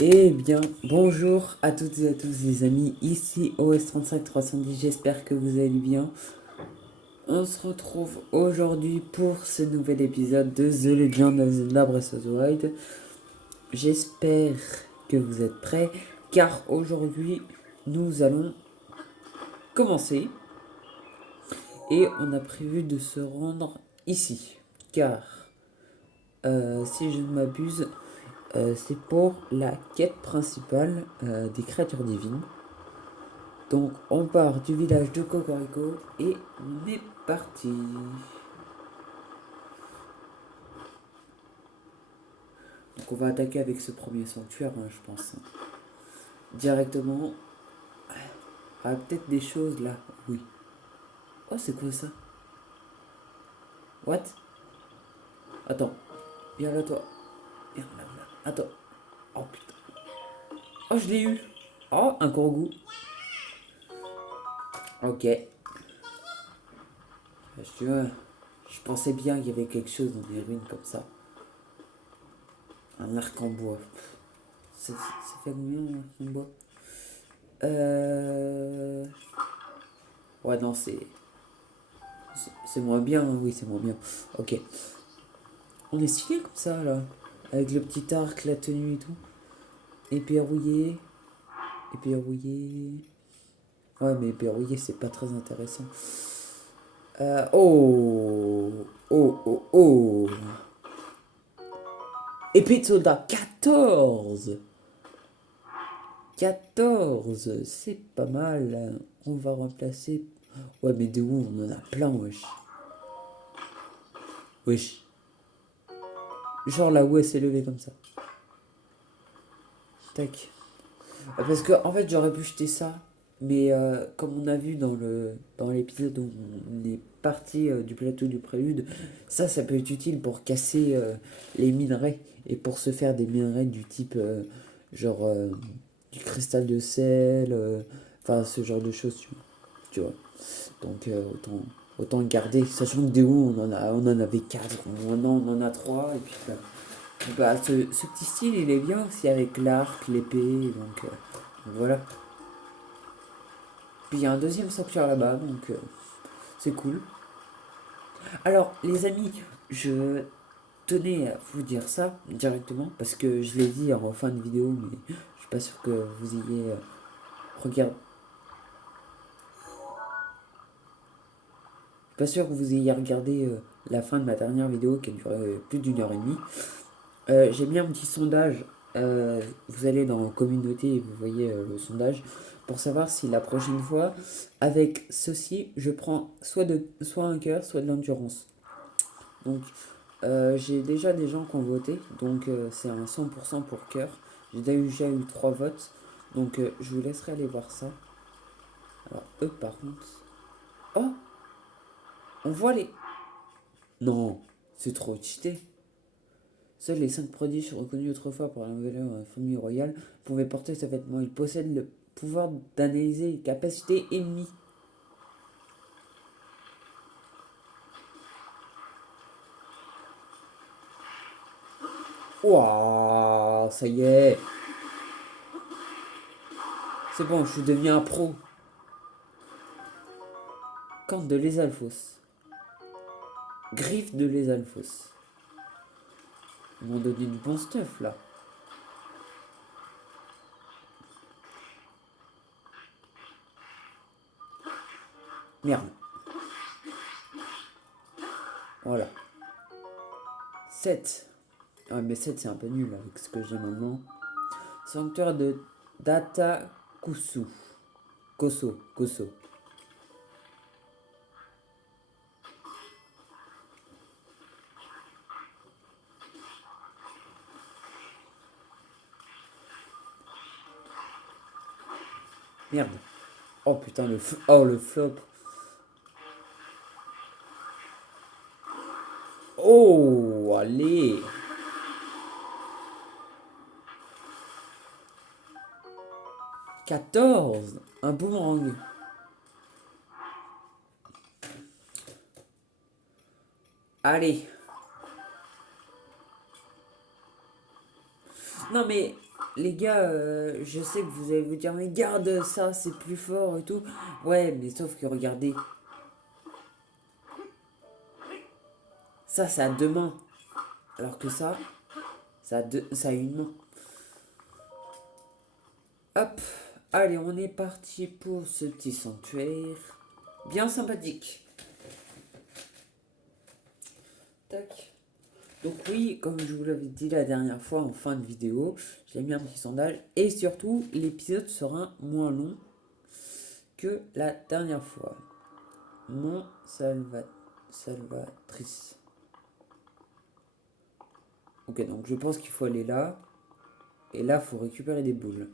Eh bien, bonjour à toutes et à tous les amis, ici OS35310, j'espère que vous allez bien. On se retrouve aujourd'hui pour ce nouvel épisode de The Legend of Zelda Breath of the Wild. J'espère que vous êtes prêts, car aujourd'hui, nous allons commencer. Et on a prévu de se rendre ici, car, si je ne m'abuse, c'est pour la quête principale des créatures divines. Donc on part du village de Cocorico et on est parti. Donc on va attaquer avec ce premier sanctuaire, hein, je pense. Directement. Ah, peut-être des choses là. Oui. Oh, c'est quoi ça? What? Attends. Viens là, toi. Viens là, là. Attends. Oh putain. Oh, je l'ai eu. Oh, un gros goût. Ok. Je, je pensais bien qu'il y avait quelque chose dans des ruines comme ça. Un arc en bois. Ça fait combien un arc en bois? Ouais, non, c'est moins bien, hein, oui, c'est moins bien. Ok. On est stylé comme ça, là. Avec le petit arc, la tenue et tout. Épérouillé. Épérouillé. Ouais, mais épérouillé, c'est pas très intéressant. Oh. Oh, oh, oh. Épée de soldat, 14. 14, c'est pas mal. On va remplacer. Ouais, mais de où on en a plein, wesh. Wesh. Genre là où elle s'est levée comme ça. Tac. Parce que en fait j'aurais pu jeter ça, mais comme on a vu dans l'épisode où on est parti du plateau du prélude, ça peut être utile pour casser les minerais et pour se faire des minerais du type genre du cristal de sel, enfin ce genre de choses, tu vois. Donc autant le garder, sachant que des hauts on en avait 4, maintenant on en a 3 et puis bah, ce petit style il est bien aussi avec l'arc, l'épée, donc voilà. Puis il y a un deuxième sanctuaire là-bas, donc c'est cool. Alors, les amis, je tenais à vous dire ça directement, parce que je l'ai dit en fin de vidéo, mais je suis pas sûr que vous ayez regardé. Pas sûr que vous ayez regardé la fin de ma dernière vidéo qui a duré plus d'1 heure et demie. J'ai mis un petit sondage. Vous allez dans communauté et vous voyez le sondage pour savoir si la prochaine fois, avec ceci, je prends soit un cœur, soit de l'endurance. Donc, j'ai déjà des gens qui ont voté, donc c'est un 100% pour cœur. J'ai déjà eu 3 votes, donc je vous laisserai aller voir ça. Alors, eux, par contre. Oh, on voit les. Non, c'est trop cheaté. Seuls les 5 prodiges reconnus autrefois par la nouvelle famille royale pouvaient porter ce vêtement. Ils possèdent le pouvoir d'analyser les capacités ennemies. Ouah, ça y est. C'est bon, je suis devenu un pro. Corne de l'Esalfos. Griffe de l'Esalfos. Ils m'ont donné du bon stuff là. Merde. Voilà. 7. Ouais, mais 7 c'est un peu nul avec ce que j'ai maintenant. Sanctuaire de Data Kusu. Koso. Koso. Merde. Oh putain, oh, le flop. Oh, allez. 14. Un boomerang. Allez. Non mais les gars, je sais que vous allez vous dire, mais garde ça, c'est plus fort et tout. Ouais, mais sauf que regardez, ça a deux mains. Alors que ça a une main. Hop, allez, on est parti pour ce petit sanctuaire. Bien sympathique. Tac. Donc oui, comme je vous l'avais dit la dernière fois en fin de vidéo, j'ai mis un petit sondage. Et surtout, l'épisode sera moins long que la dernière fois. Mon salvatrice. Ok, donc je pense qu'il faut aller là. Et là, il faut récupérer des boules.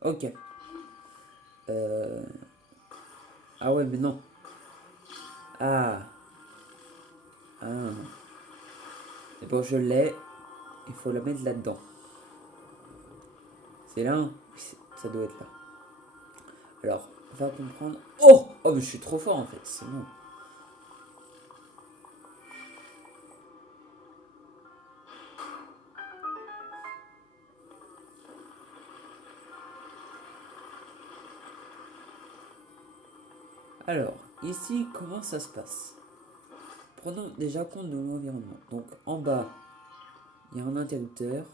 Ok. Ah ouais, mais non. Ah. Ah. Et bon, je l'ai. Il faut la mettre là-dedans. C'est là, hein. Ça doit être là. Alors, on va comprendre. Oh! Oh, mais je suis trop fort en fait, c'est bon. Alors, ici, comment ça se passe? Prenons déjà compte de l'environnement. Donc, en bas, il y a un interrupteur.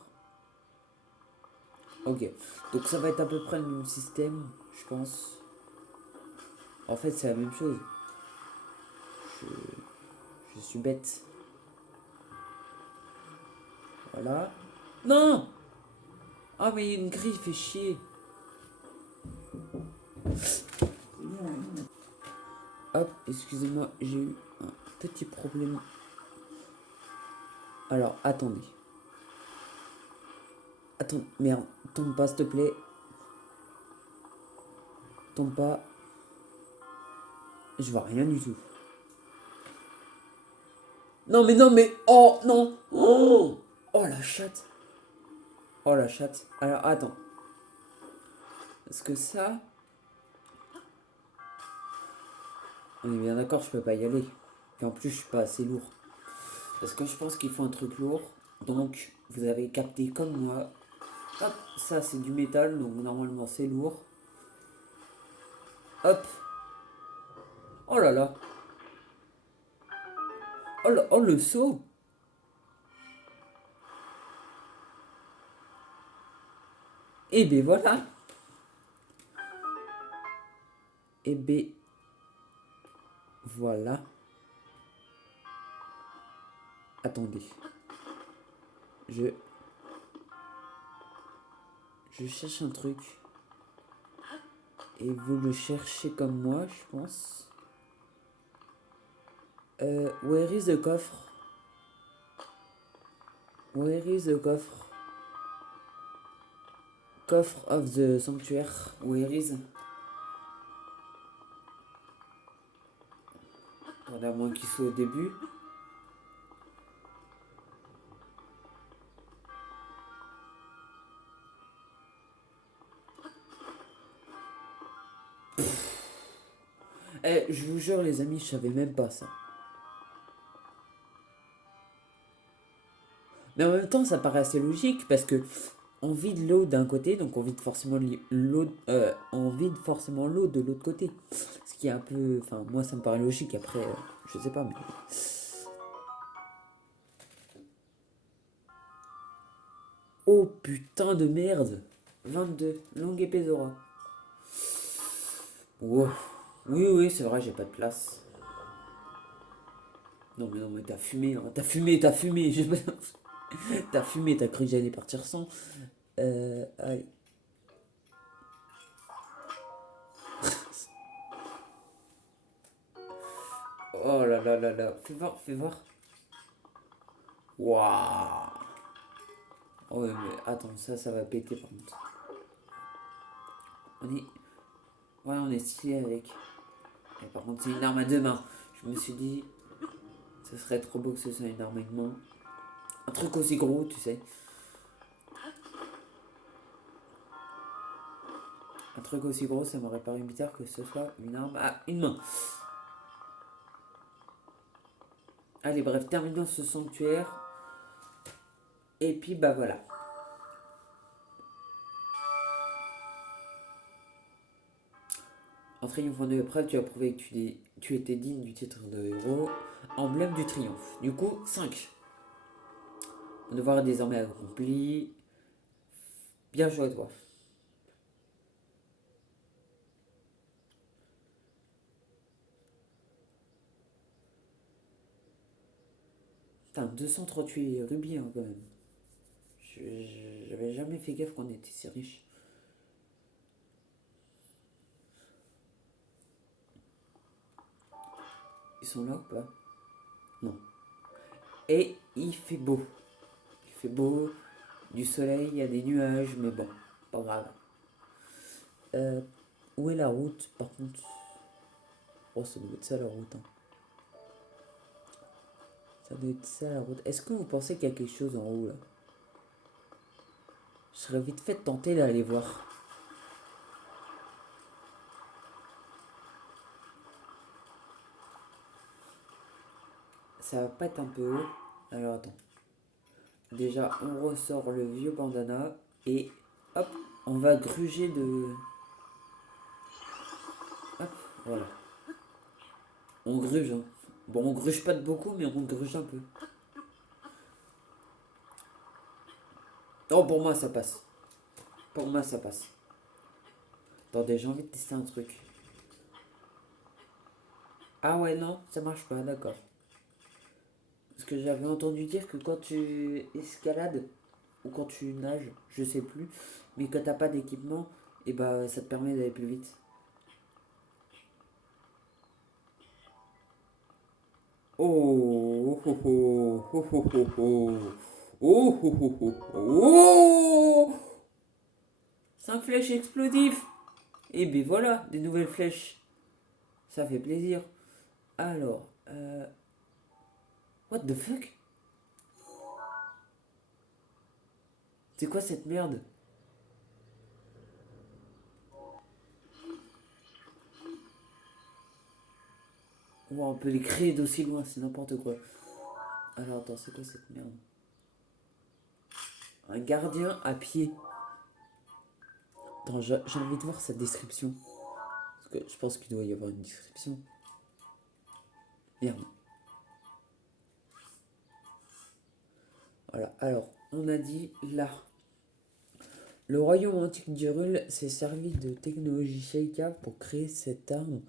Ok. Donc, ça va être à peu près le même système, je pense. En fait, c'est la même chose. Je, je suis bête. Voilà. Non! Ah, mais il y a une grille, fait chier. Hop, excusez-moi, j'ai eu un petit problème. Alors, attendez. Attends, merde, tombe pas, s'il te plaît. Tombe pas. Je vois rien du tout. Non, mais non, mais. Oh, non! Oh! Oh, la chatte! Oh, la chatte. Alors, attends. Parce que ça. On est bien d'accord, je peux pas y aller. Et en plus, je suis pas assez lourd. Parce que je pense qu'il faut un truc lourd. Donc, vous avez capté comme moi. Hop, ça c'est du métal, donc normalement c'est lourd. Hop. Oh là là. Oh, oh le saut. Et ben voilà. Et ben voilà. Attendez. Je. Je cherche un truc. Et vous le cherchez comme moi, je pense. Where is the coffre? Where is the coffre? Coffre of the sanctuaire. Where is? Attendez, à moins qu'il soit au début. Eh, je vous jure les amis, je savais même pas ça. Mais en même temps, ça paraît assez logique parce que on vide l'eau d'un côté, donc on vide forcément l'eau, on vide forcément l'eau de l'autre côté. Ce qui est un peu, enfin moi ça me paraît logique. Après, je sais pas, mais oh putain de merde. 22, longue épée Zora. Wow. Oui, oui, c'est vrai, j'ai pas de place. Non, mais t'as fumé, hein. T'as fumé, t'as fumé. T'as fumé, t'as cru que j'allais partir sans. Allez. Oh là là là là. Fais voir, fais voir. Waouh. Oh ouais, mais attends, ça va péter par contre. On est. Ouais, on est stylé avec. Et par contre, c'est une arme à deux mains. Je me suis dit, ce serait trop beau que ce soit une arme à une main. Un truc aussi gros, tu sais. Un truc aussi gros, ça m'aurait paru bizarre que ce soit une arme à une main. Allez, bref, terminons ce sanctuaire. Et puis, bah voilà. En triomphant de l'épreuve, tu as prouvé que tu étais digne du titre de héros, emblème du triomphe. Du coup, 5. Mon devoir est désormais accompli. Bien joué à toi. Putain, 238 rubis hein, quand même. J'avais jamais fait gaffe qu'on était si riche. Ils sont là ou pas? Non. Et il fait beau. Il fait beau, du soleil, il y a des nuages, mais bon, pas grave. Euh, où est la route par contre? Oh, ça doit être ça la route. Hein. Ça doit être ça la route. Est-ce que vous pensez qu'il y a quelque chose en haut là? Je serais vite fait tenter d'aller voir. Ça va pas être un peu haut. Alors attends. Déjà, on ressort le vieux bandana et hop, on va gruger de. Hop, voilà. On gruge, hein. Bon, on gruge pas de beaucoup, mais on gruge un peu. Oh, pour moi, ça passe. Pour moi, ça passe. Attendez, j'ai envie de tester un truc. Ah ouais, non, ça marche pas, d'accord. Parce que j'avais entendu dire que quand tu escalades, ou quand tu nages, je sais plus, mais quand t'as pas d'équipement, et bah ça te permet d'aller plus vite. Oh, oh, oh, oh, oh, oh, oh. Oh, oh, oh, oh, oh. 5 flèches explosives. Et ben voilà, des nouvelles flèches. Ça fait plaisir. Alors, what the fuck? C'est quoi cette merde? Oh, on peut les créer d'aussi loin, c'est n'importe quoi. Alors attends, c'est quoi cette merde? Un gardien à pied. Attends, j'ai envie de voir sa description. Parce que je pense qu'il doit y avoir une description. Merde. Voilà, alors, on a dit là. Le royaume antique d'Hyrule s'est servi de technologie Sheikah pour créer cette arme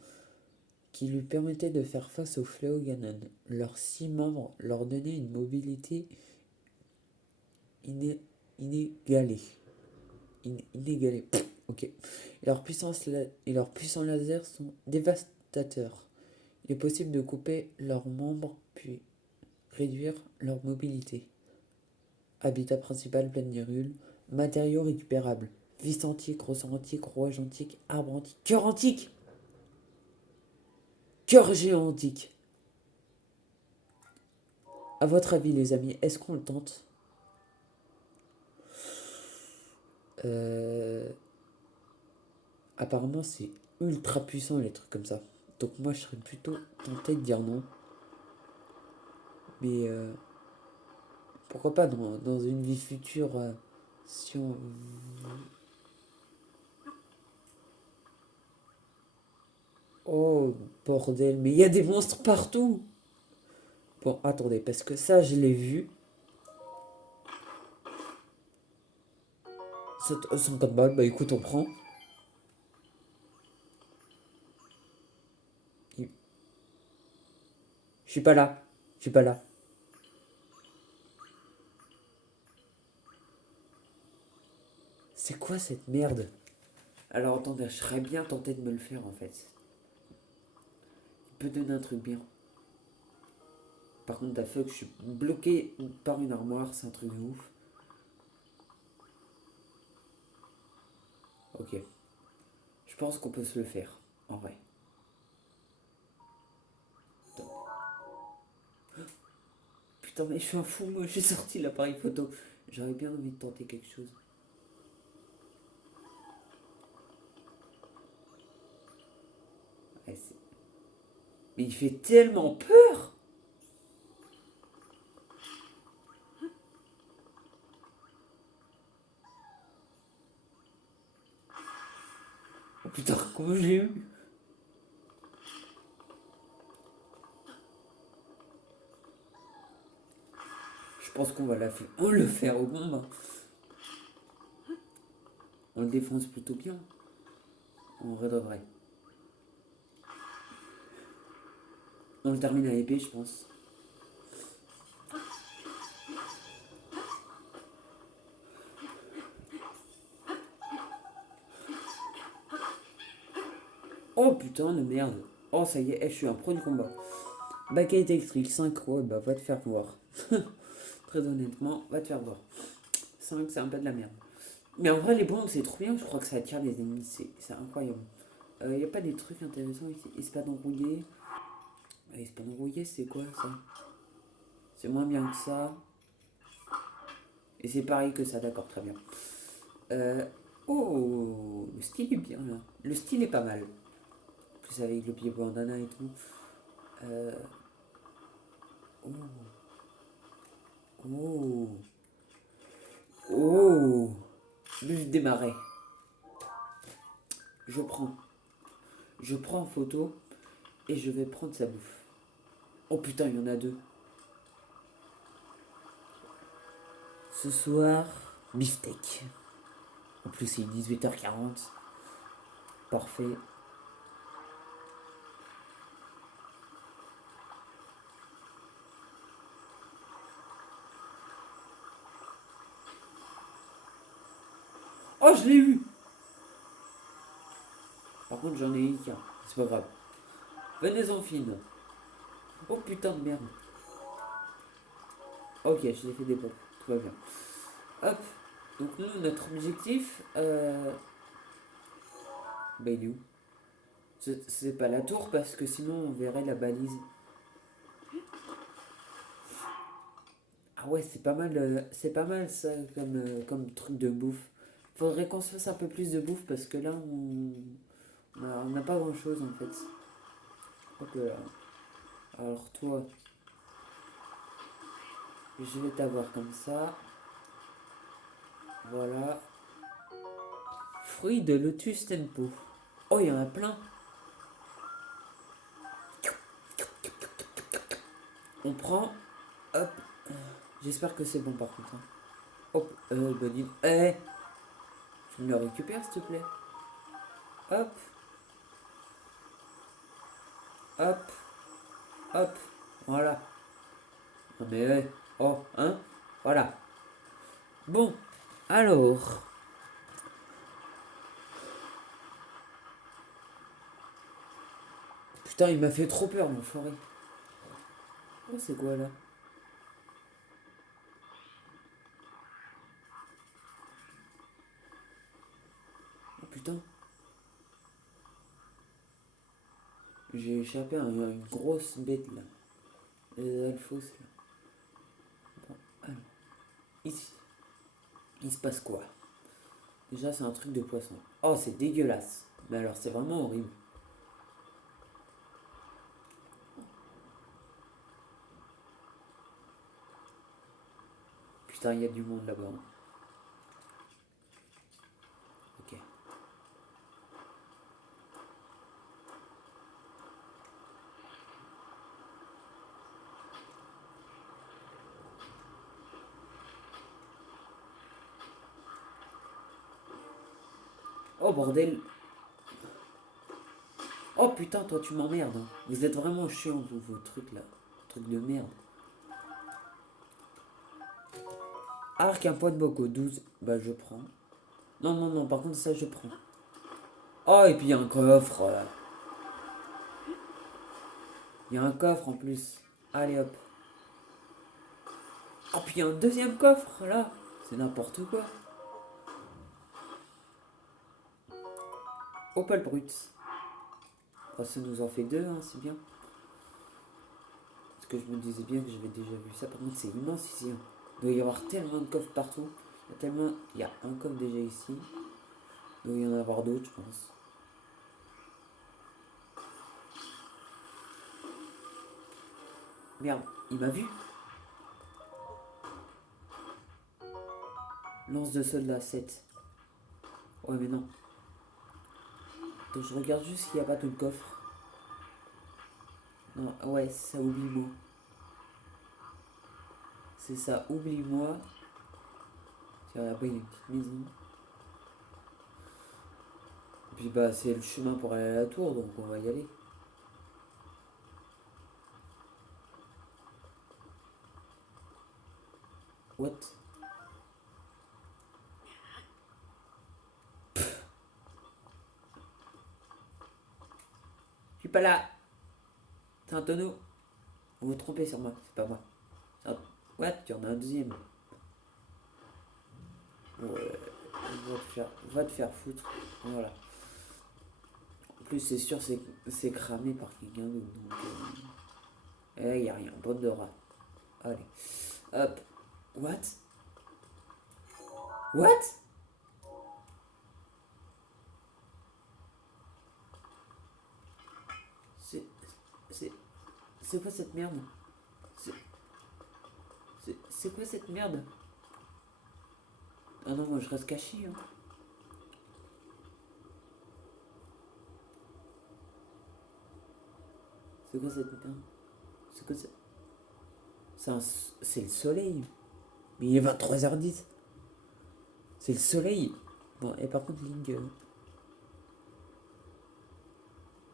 qui lui permettait de faire face au fléau Ganon. Leurs 6 membres leur donnaient une mobilité inégalée. Inégalée. Ok. Et leurs puissants lasers sont dévastateurs. Il est possible de couper leurs membres puis réduire leur mobilité. Habitat principal pleine d'Hyrule. Matériaux récupérables. Vis antique, ressort antique, rouage antique, arbre antique, cœur antique! Cœur géant antique! À votre avis, les amis, est-ce qu'on le tente? euh... Apparemment, c'est ultra puissant les trucs comme ça. Donc moi, je serais plutôt tenté de dire non. Mais pourquoi pas dans une vie future, si on... Oh, bordel, mais il y a des monstres partout! Bon, attendez, parce que ça, je l'ai vu. 50 balles, bah écoute, on prend. Je suis pas là. Je suis pas là. C'est quoi cette merde? Alors attendez, je serais bien tenté de me le faire en fait. Il peut donner un truc bien. Par contre, t'as fait que je suis bloqué par une armoire, c'est un truc de ouf. Ok. Je pense qu'on peut se le faire, en vrai. Attends. Putain, mais je suis un fou, moi, j'ai sorti l'appareil photo. J'aurais bien envie de tenter quelque chose. Ouais, mais il fait tellement peur! Oh putain, comment j'ai eu? pense qu'on va on le faire au combat. On le défonce plutôt bien. En vrai de vrai. On le termine à épée, je pense. Oh putain de merde. Oh ça y est, je suis un pro du combat. Baguette électrique 5, ouais, bah va te faire voir. Très honnêtement, va te faire voir. 5, c'est un peu de la merde. Mais en vrai, les bombes, c'est trop bien. Je crois que ça attire les ennemis. C'est incroyable. Y a pas des trucs intéressants ici. Espadon rouillé. Espadon rouillé, c'est quoi ça? C'est moins bien que ça. Et c'est pareil que ça, d'accord, très bien. Euh, oh, le style est bien là. Le style est pas mal. En plus avec le pied bandana et tout. Euh, oh, oh, oh. Buff des marais. Je prends. Je prends en photo et je vais prendre sa bouffe. Oh putain, il y en a deux. Ce soir, beefsteak. En plus, c'est 18h40. Parfait. Oh, je l'ai eu! Par contre, j'en ai eu qu'un. C'est pas grave. Venez-en fine. Oh putain de merde. Ok, je l'ai fait des pompes. Tout va bien. Hop. Donc, nous, notre objectif. Bah, il est où? C'est pas la tour parce que sinon, on verrait la balise. Ah ouais, c'est pas mal ça comme truc de bouffe. Faudrait qu'on se fasse un peu plus de bouffe parce que là, on n'a pas grand chose en fait. Hop là. Alors, toi, je vais t'avoir comme ça. Voilà. Fruits de Lotus Tempo. Oh, il y en a plein. On prend. Hop. J'espère que c'est bon par contre, hein. Hop. Bonne idée. Eh, tu me le récupères s'il te plaît. Hop. Hop. Hop. Voilà. Non mais oh, hein. Voilà. Bon. Alors. Putain, il m'a fait trop peur, mon forêt. Oh, c'est quoi là? Oh putain. J'ai échappé à une grosse bête là. Les Alphos là. Bon, alors. Ici. Il se passe quoi? Déjà, c'est un truc de poisson. Oh, c'est dégueulasse. Mais alors, c'est vraiment horrible. Putain, il y a du monde là-bas, hein. Ok. Oh bordel. Oh putain, toi tu m'emmerdes, hein. Vous êtes vraiment chiants, vous, vos trucs là. Trucs de merde. Arc, un point de boco, 12. Bah, je prends. Non, non, non, par contre, ça, je prends. Oh, et puis il y a un coffre là. Il y a un coffre en plus. Allez hop. Oh, puis il y a un deuxième coffre là. C'est n'importe quoi. Opal brut. Oh, ça nous en fait deux, hein, c'est bien. Parce que je me disais bien que j'avais déjà vu ça. Par contre, c'est immense ici, hein. Il doit y avoir tellement de coffres partout. Il y a tellement. Il y a un coffre déjà ici. Il doit y en avoir d'autres, je pense. Merde, il m'a vu. Lance de soldat 7. Ouais, mais non. Donc, je regarde juste s'il n'y a pas tout le coffre. Non, ouais, ça oublie moi. C'est ça, oublie-moi. Tiens, là-bas, il y a une petite maison. Et puis bah, c'est le chemin pour aller à la tour, donc on va y aller. What? Je suis pas là. C'est un tonneau. Vous vous trompez sur moi, c'est pas moi. What? Tu en as un deuxième. Ouais, va te faire foutre. Voilà. En plus, c'est sûr, c'est cramé par quelqu'un d'autre. Donc, y a rien. Bande de rats. Allez. Hop. What? What? C'est. C'est. C'est quoi cette merde? C'est. C'est quoi cette merde? Ah non, moi je reste caché. Hein. C'est quoi cette merde? C'est quoi ça? C'est le soleil. Mais il est 23h10. C'est le soleil. Bon, et par contre, Link.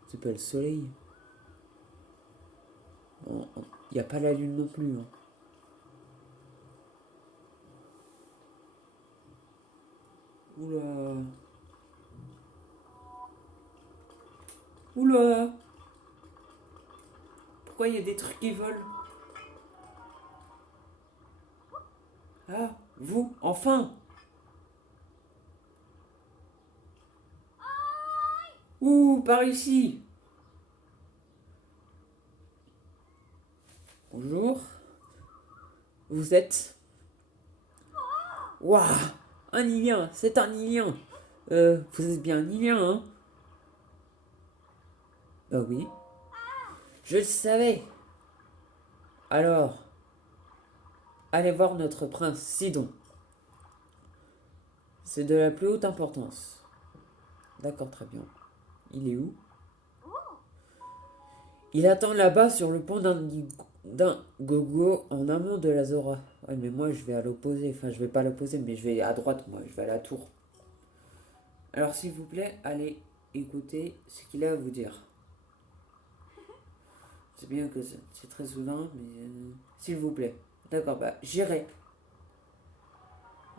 C'est pas le soleil. Bon, il n'y a pas la lune non plus. Hein. Oula. Oula. Pourquoi il y a des trucs qui volent? Ah, vous, enfin. Ouh, par ici. Bonjour. Vous êtes... Waouh, un Ilien, c'est un Ilien. Vous êtes bien un Ilien, hein? Bah oui. Je le savais. Alors, allez voir notre prince Sidon. C'est de la plus haute importance. D'accord, très bien. Il est où? Il attend là-bas sur le pont d'un gogo en amont de la Zora. Ouais, mais moi je vais à l'opposé. Enfin, je vais pas à l'opposé, mais je vais à droite, moi. Je vais à la tour. Alors, s'il vous plaît, allez écouter ce qu'il a à vous dire. C'est bien que c'est très soudain, mais s'il vous plaît. D'accord, bah j'irai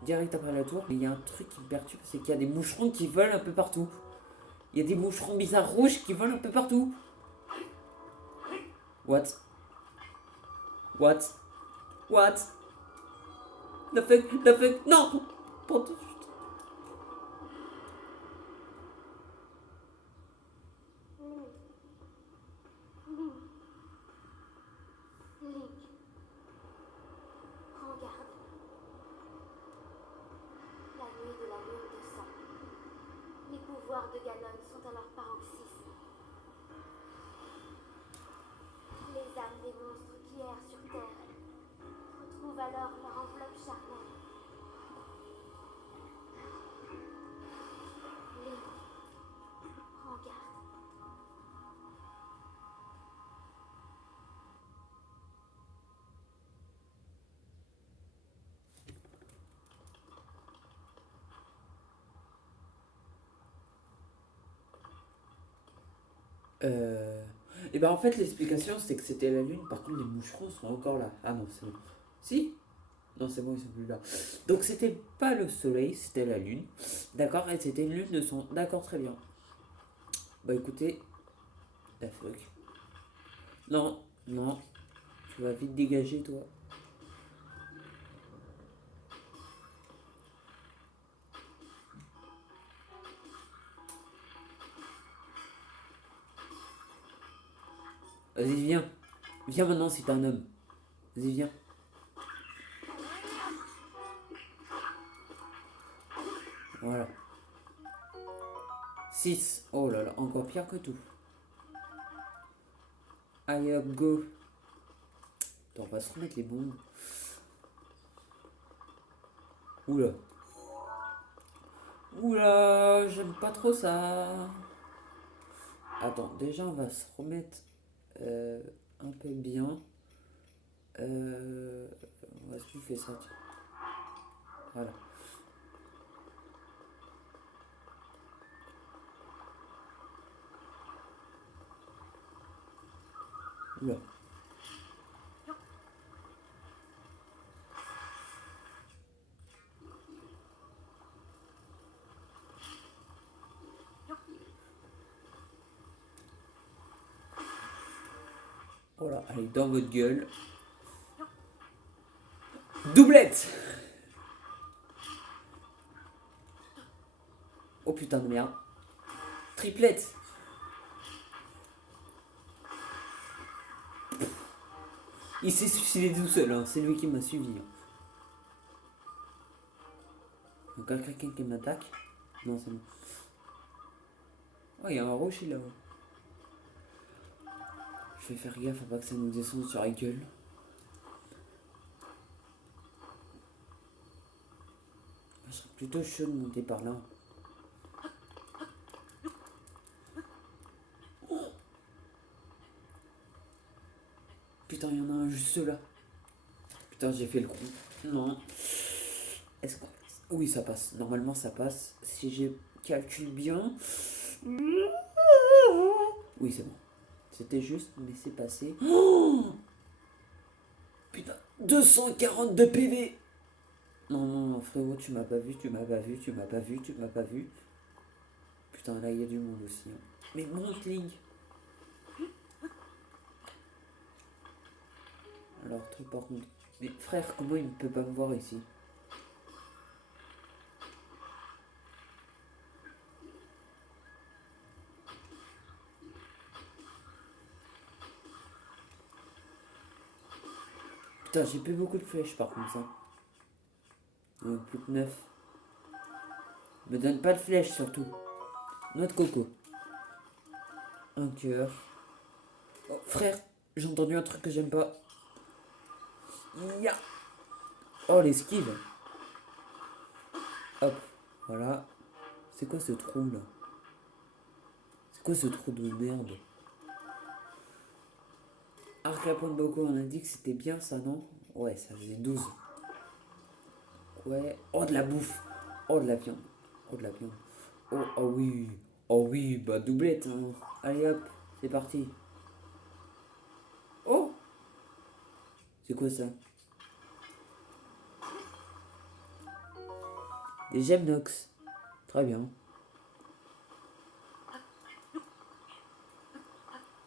direct après la tour. Mais il y a un truc qui me perturbe, c'est qu'il y a des moucherons qui volent un peu partout. Il y a des moucherons bizarres rouges qui volent un peu partout. What? What? What? The fuck? The fuck? Non! Pardon. Link, prends garde. La nuit de la lune de sang. Les pouvoirs de Ganon sont à leur paroxysme. Les âmes des monstres qui errent sur Terre retrouvent alors leur enveloppe charnelle. Link, prends garde. Et ben en fait l'explication c'est que c'était la lune, par contre les moucherons sont encore là. Ah non, c'est bon. Si? Non, c'est bon, ils sont plus là. Donc c'était pas le soleil, c'était la lune. D'accord? Et c'était une lune de son. D'accord, très bien. Bah écoutez. La fuck. Non, non. Tu vas vite dégager toi. Vas-y, viens. Viens maintenant si t'es un homme. Vas-y, viens. Voilà. 6. Oh là là, encore pire que tout. Allez hop, go. Attends, on va se remettre les bombes. Oula. Oula, j'aime pas trop ça. Attends, déjà on va se remettre un peu bien. On va se bouffer ça, tiens. Voilà. Oula. Voilà, allez, dans votre gueule. Doublette! Oh putain de merde. Triplette! Il s'est suicidé tout seul, hein. C'est lui qui m'a suivi. Donc quelqu'un qui m'attaque. Non, c'est bon. Oh, il y a un rocher là-haut. Je vais faire gaffe à pas que ça nous descende sur la gueule. Je serais plutôt chaud de monter par là. Oh putain, il y en a un juste là. Putain, j'ai fait le coup. Non. Est-ce qu'on... Oui, ça passe. Normalement, ça passe. Si je calcule bien... Oui, c'est bon. C'était juste, mais c'est passé. Oh putain, 242 PV. Non, non, non, frérot, tu m'as pas vu, tu m'as pas vu, tu m'as pas vu, tu m'as pas vu. Putain, là, il y a du monde aussi. Hein. Mais monte, Link. Alors, toi, par contre... Mais frère, comment il ne peut pas me voir ici? Putain, j'ai plus beaucoup de flèches, par contre, ça. Plus que 9. Me donne pas de flèches, surtout. Noix de coco. Un cœur. Oh, frère, j'ai entendu un truc que j'aime pas. Ya. Oh, l'esquive. Hop, voilà. C'est quoi ce trou là? C'est quoi ce trou de merde? Arc à point de Boko, on a dit que c'était bien ça, non? Ouais, ça faisait 12. Ouais. Oh, de la bouffe. Oh, de la viande. Oh, de la viande. Oh, oh oui. Oh oui, bah doublette. Hein. Allez hop, c'est parti. Oh, c'est quoi ça? Des gemmes nox. Très bien.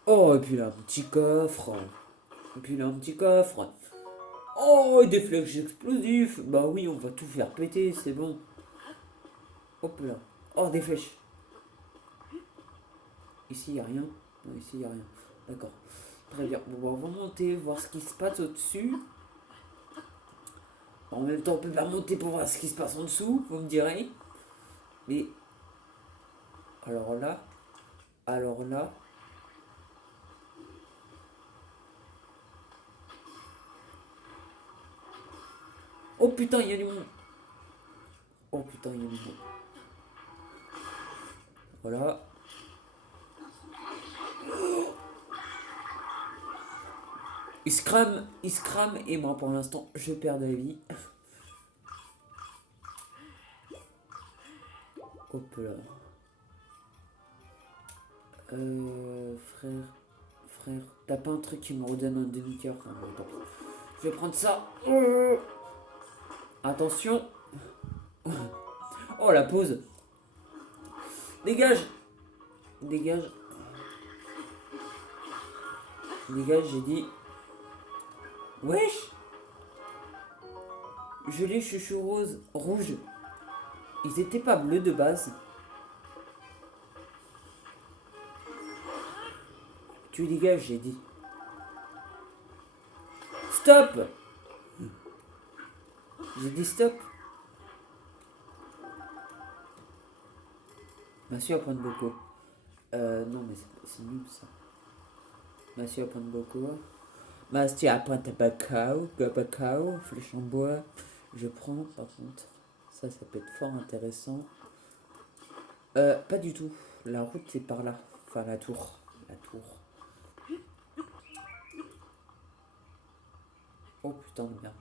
Oh, et puis là, un petit coffre. Et puis là, un petit coffre. Oh, et des flèches explosifs. Bah oui, on va tout faire péter, c'est bon. Hop là. Oh, des flèches. Ici, il n'y a rien. Non, ici, il n'y a rien. D'accord. Très bien. Bon, on va monter, voir ce qui se passe au-dessus. En même temps, on peut pas monter pour voir ce qui se passe en dessous, vous me direz. Mais... Alors là... Alors là... Oh putain, il y a du monde. Oh putain, il y a du monde. Voilà. Il se crame, et moi pour l'instant je perds de la vie. Hop là. Frère, t'as pas un truc qui me redonne un demi-cœur? Enfin, bon, tant pis. Je vais prendre ça. Attention. Oh la pause. Dégage. Dégage. Dégage, j'ai dit. Wesh. Gelé, chouchou rose, rouge. Ils étaient pas bleus de base. Tu dégages, j'ai dit. Stop. J'ai dit stop. Monsieur à point de Boko. Non mais c'est nul ça. Monsieur à point de Boko. Monsieur à point de Bacao, flèche en bois. Je prends par contre. Ça peut être fort intéressant. Pas du tout. La route c'est par là. Enfin la tour. La tour. Oh putain de merde.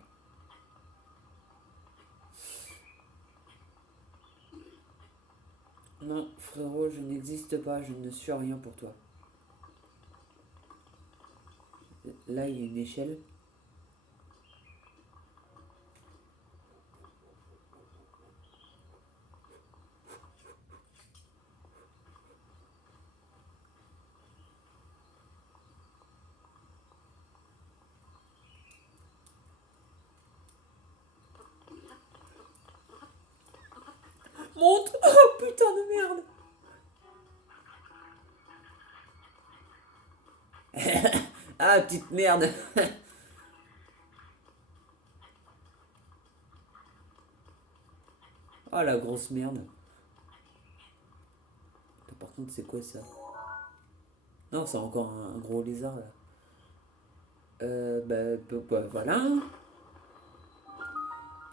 Non, frérot, je n'existe pas, je ne suis rien pour toi. Là, il y a une échelle. Monte! Oh putain de merde! Ah, petite merde! Oh la grosse merde. Par contre, c'est quoi ça? Non, c'est encore un gros lézard là. Voilà.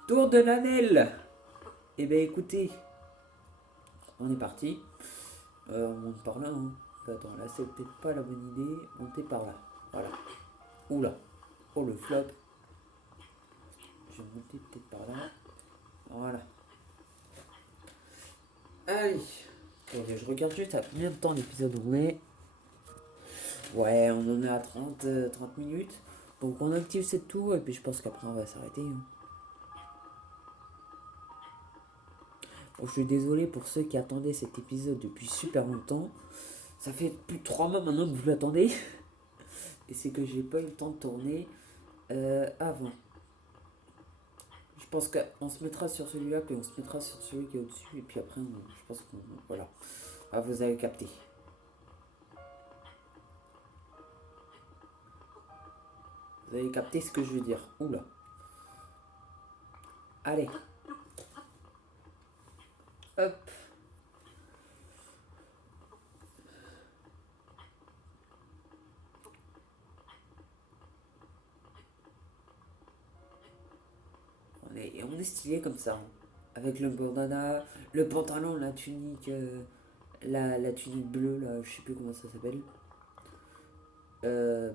Tour de l'Anel. Eh ben écoutez, on est parti. On monte par là. Hein. Attends, là c'est peut-être pas la bonne idée. Monter par là. Voilà. Oula. Oh le flop. Je vais monter peut-être par là. Voilà. Allez. Ok, je regarde juste à combien de temps l'épisode on est. Ouais, on en est à 30 minutes. Donc on active cette tour et puis je pense qu'après on va s'arrêter. Hein. Bon, je suis désolé pour ceux qui attendaient cet épisode depuis super longtemps. Ça fait plus de 3 mois maintenant que vous l'attendez. Et c'est que j'ai pas eu le temps de tourner avant. Je pense qu'on se mettra sur celui-là, puis on se mettra sur celui qui est au-dessus. Et puis après, je pense qu'on... Voilà. Ah, vous avez capté. Vous avez capté ce que je veux dire. Oula. Allez. Hop. On est stylé comme ça. Hein. Avec le bandana, le pantalon, la tunique, la tunique bleue, là, je sais plus comment ça s'appelle.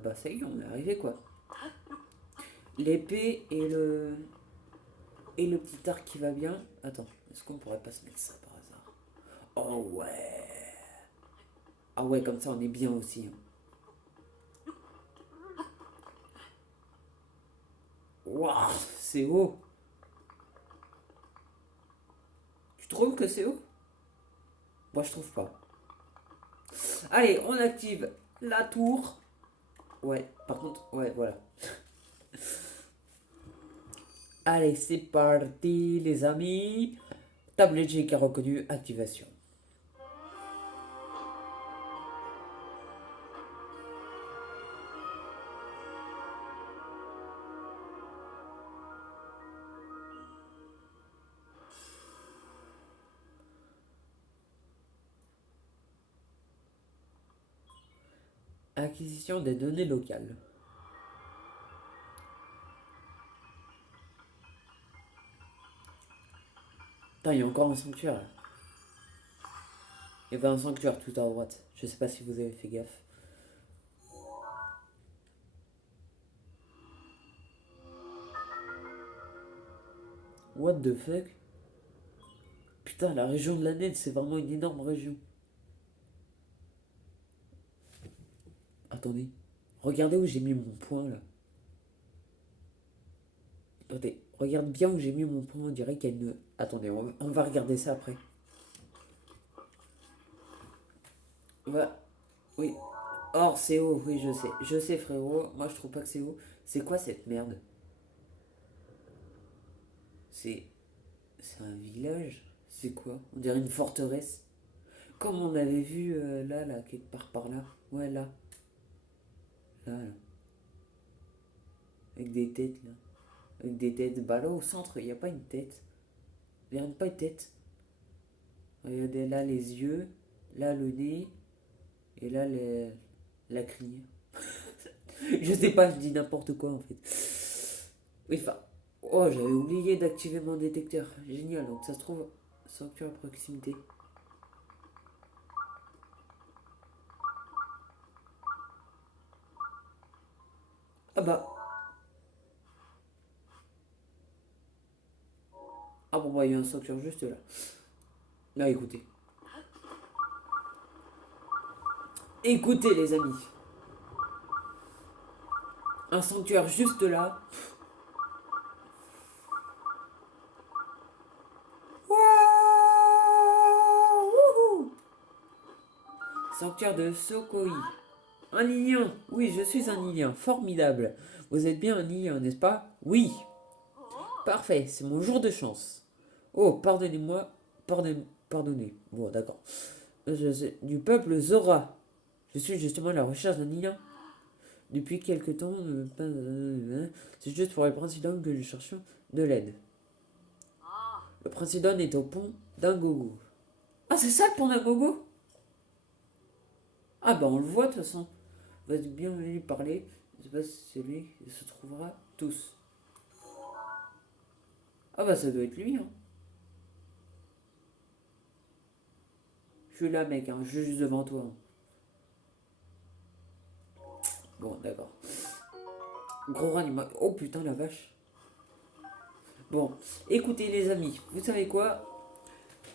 Bah ça y est, on est arrivé quoi. L'épée et le petit arc qui va bien. Attends, est-ce qu'on pourrait pas se mettre ça par hasard? Oh ouais. Ah ouais, comme ça on est bien aussi. Hein. Waouh, c'est haut. Tu trouves que c'est haut? Moi je trouve pas. Allez, on active la tour. Ouais, par contre, ouais, voilà. Allez, c'est parti les amis. Tablette G qui a reconnu activation. Acquisition des données locales. Putain, il y a encore un sanctuaire là. Il y avait un sanctuaire tout à droite. Je sais pas si vous avez fait gaffe. What the fuck? Putain, la région de la Nette, c'est vraiment une énorme région. Attendez. Regardez où j'ai mis mon point là. Attendez, regarde bien où j'ai mis mon point. On dirait qu'il y a une. Attendez, on va regarder ça après. On va. Oui. Or, c'est haut, oui, je sais. Je sais, frérot. Moi, je trouve pas que c'est haut. C'est quoi cette merde? C'est. C'est un village? C'est quoi? On dirait une forteresse. Comme on avait vu là, quelque part par là. Ouais, là. Là, là. Avec des têtes, là. Avec des têtes. Bah là, au centre, il n'y a pas une tête. Il n'y a pas de tête. Regardez là les yeux, là le nez, et là la crinière. Je sais pas, je dis n'importe quoi en fait. Oui, enfin. Oh, j'avais oublié d'activer mon détecteur. Génial, donc ça se trouve, sanctuaire à proximité. Ah bah. bon, bah, il y a un sanctuaire juste là. Là, écoutez. Écoutez, les amis. Un sanctuaire juste là. Wouhou. Sanctuaire de Sokoi. Un Lilien. Oui, je suis un Lilien. Formidable. Vous êtes bien un Lilien, n'est-ce pas? Oui. Parfait, c'est mon jour de chance. Oh, pardonnez-moi. Pardonnez. Bon, d'accord. Du peuple Zora. Je suis justement à la recherche d'un Lilien. Depuis quelque temps, c'est juste pour les Princidon que nous cherchons de l'aide. Le Princidon est au pont d'Ingogo. Ah, c'est ça le pont d'Ingogo? Ah, bah on le voit de toute façon. Vous êtes bien venu lui parler. Je sais pas si c'est lui. Il se trouvera tous. Ah, bah ça doit être lui, hein. Je suis là, mec, hein. Je suis juste devant toi, hein. Bon, d'accord. Gros ranima. Oh putain, la vache. Bon, écoutez, les amis, vous savez quoi?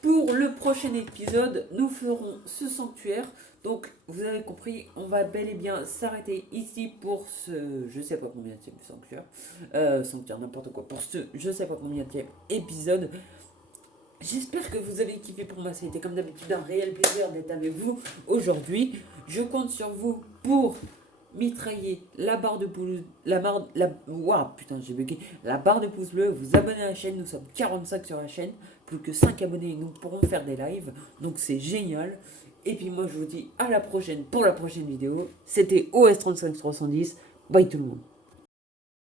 Pour le prochain épisode, nous ferons ce sanctuaire. Donc, vous avez compris, on va bel et bien s'arrêter ici pour ce... Je sais pas combien de sanctuaire. Sanctuaire, n'importe quoi. Pour ce... Je sais pas combien de épisode. J'espère que vous avez kiffé pour moi. Ça a été comme d'habitude un réel plaisir d'être avec vous aujourd'hui. Je compte sur vous pour mitrailler la barre de pouce, ouah, putain, j'ai bugué, la barre de pouce bleu, vous abonner à la chaîne, nous sommes 45 sur la chaîne, plus que 5 abonnés et nous pourrons faire des lives, donc c'est génial. Et puis moi je vous dis à la prochaine pour la prochaine vidéo. C'était OS35310, bye tout le monde.